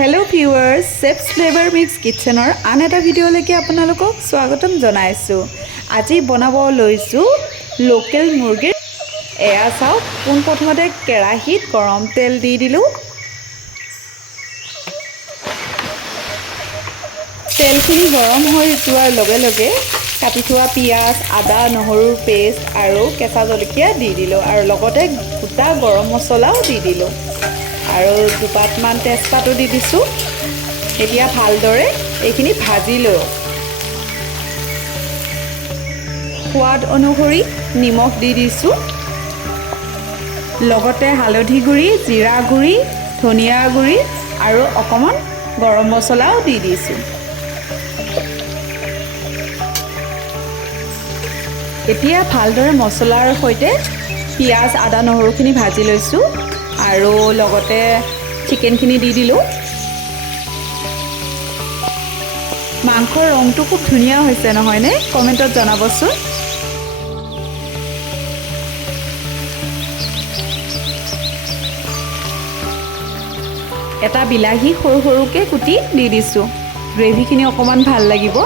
Hello viewers চেফছ flavour mix কিচেনৰ আন এটা ভিডিঅ'লৈকে আপোনালোকক স্বাগতম জনাইছোঁ। আজি বনাব লৈছোঁ লোকেল মুৰ্গীৰ এয়া চাওক পোনপ্ৰথমতে কেৰাহীত গৰম তেল দি দিলোঁ। তেলখিনি গৰম হৈ যোৱাৰ লগে লগে কাটি থোৱা পিঁয়াজ, আদা, নহৰুৰ পেষ্ট আৰু কেঁচা জলকীয়া দি দিলোঁ আৰু লগতে গোটা গৰম মছলাও দি দিলোঁ আৰু দুপাতমান তেজপাতো দি দিছোঁ। এতিয়া ভালদৰে এইখিনি ভাজি লওঁ। সোৱাদ অনুসৰি নিমখ দি দিছোঁ, লগতে হালধি গুড়ি, জিৰা গুড়ি, ধনিয়া গুড়ি আৰু অকণমান গৰম মছলাও দি দিছোঁ। এতিয়া ভালদৰে মছলাৰ সৈতে পিঁয়াজ, আদা, নহৰুখিনি ভাজি লৈছোঁ আৰু লগতে চিকেনখিনি দি দিলোঁ। মাংসৰ ৰংটো খুব ধুনীয়া হৈছে নহয়নে? কমেণ্টত জনাবচোন। এটা বিলাহী সৰু সৰুকৈ কুটি দি দিছোঁ, গ্ৰেভিখিনি অকণমান ভাল লাগিব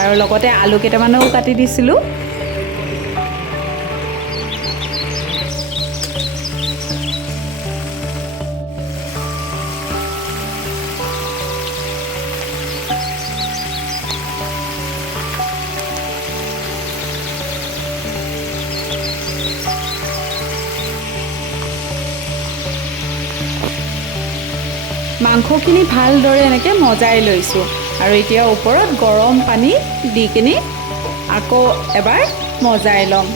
আৰু লগতে আলু কেইটামানো কাটি দিছিলোঁ। মাংসখিনি ভালদৰে এনেকৈ মজাই লৈছোঁ আৰু এতিয়া ওপৰত গৰম পানী দি কিনি আকৌ এবাৰ মজাই ল'ম,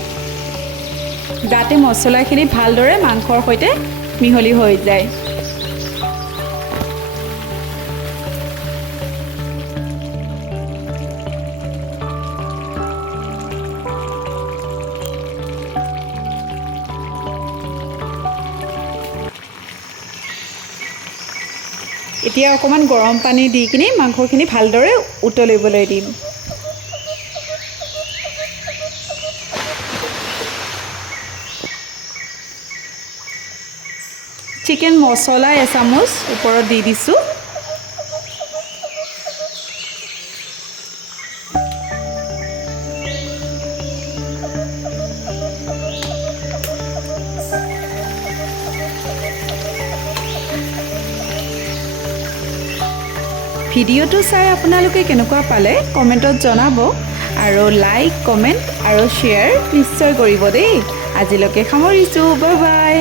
যাতে মছলাখিনি ভালদৰে মাংসৰ সৈতে মিহলি হৈ যায়। এতিয়া অকণমান গৰম পানী দি কিনি মাংসখিনি ভালদৰে উতলিবলৈ দিম। চিকেন মছলা এচামুচ ওপৰত দি দিছোঁ। ভিডিঅ'টো চাই আপোনালোকে কেনেকুৱা পালে কমেণ্টত জনাব আৰু লাইক, কমেণ্ট আৰু শ্বেয়াৰ নিশ্চয় কৰিব দেই। আজিলৈকে সামৰিছোঁ, বাই বাই।